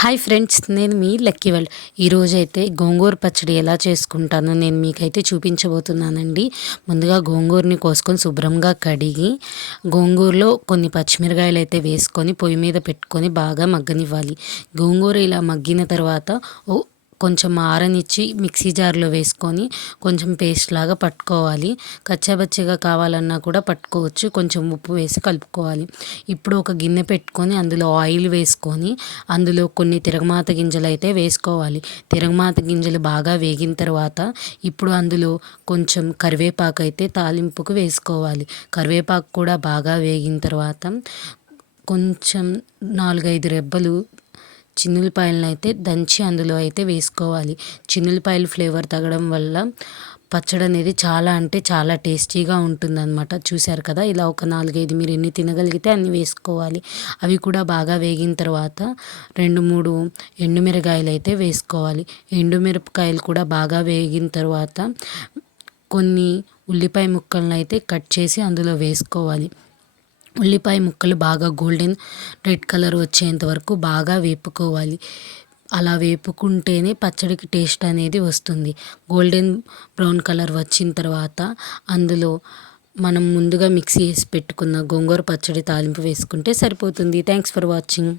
Hi friends నేను మీ lucky world. ఈరోజు అయితే గోంగూర పచ్చడి ఎలా చేసుకుంటానో నేను మీకైతే చూపించబోతున్నానండి. ముందుగా గోంగూరని కోసుకొని శుభ్రంగా కడిగి గోంగూరలో కొన్ని పచ్చిమిరకాయలు అయితే వేసుకొని పొయ్యి మీద పెట్టుకొని బాగా మగ్గనివ్వాలి. గోంగూర ఇలా మగ్గిన తర్వాత ఓ కొంచెం ఆరనిచ్చి మిక్సీ జార్లో వేసుకొని కొంచెం పేస్ట్ లాగా పట్టుకోవాలి. కచ్చాబచ్చిగా కావాలన్నా కూడా పట్టుకోవచ్చు. కొంచెం ఉప్పు వేసి కలుపుకోవాలి. ఇప్పుడు ఒక గిన్నె పెట్టుకొని అందులో ఆయిల్ వేసుకొని అందులో కొన్ని తిరగమాత గింజలు అయితే వేసుకోవాలి. తిరగమాత గింజలు బాగా వేగిన తర్వాత ఇప్పుడు అందులో కొంచెం కరివేపాకు అయితే తాలింపుకు వేసుకోవాలి. కరివేపాకు కూడా బాగా వేగిన తర్వాత కొంచెం నాలుగైదు రెబ్బలు చిన్నులపాయలను అయితే దంచి అందులో అయితే వేసుకోవాలి. చిన్నులపాయలు ఫ్లేవర్ తగ్గడం వల్ల పచ్చడి అనేది చాలా అంటే చాలా టేస్టీగా ఉంటుందన్నమాట. చూశారు కదా ఇలా ఒక నాలుగైదు మీరు ఎన్ని తినగలిగితే అన్ని వేసుకోవాలి. అవి కూడా బాగా వేగిన తర్వాత రెండు మూడు ఎండుమిరకాయలు అయితే వేసుకోవాలి. ఎండుమిరపకాయలు కూడా బాగా వేగిన తర్వాత కొన్ని ఉల్లిపాయ ముక్కలను అయితే కట్ చేసి అందులో వేసుకోవాలి. ఉల్లిపాయ ముక్కలు బాగా గోల్డెన్ రెడ్ కలర్ వచ్చేంత వరకు బాగా వేపుకోవాలి. అలా వేపుకుంటేనే పచ్చడికి టేస్ట్ అనేది వస్తుంది. గోల్డెన్ బ్రౌన్ కలర్ వచ్చిన తర్వాత అందులో మనం ముందుగా మిక్సీ వేసి పెట్టుకున్న గోంగూర పచ్చడి తాలింపు వేసుకుంటే సరిపోతుంది. Thanks for watching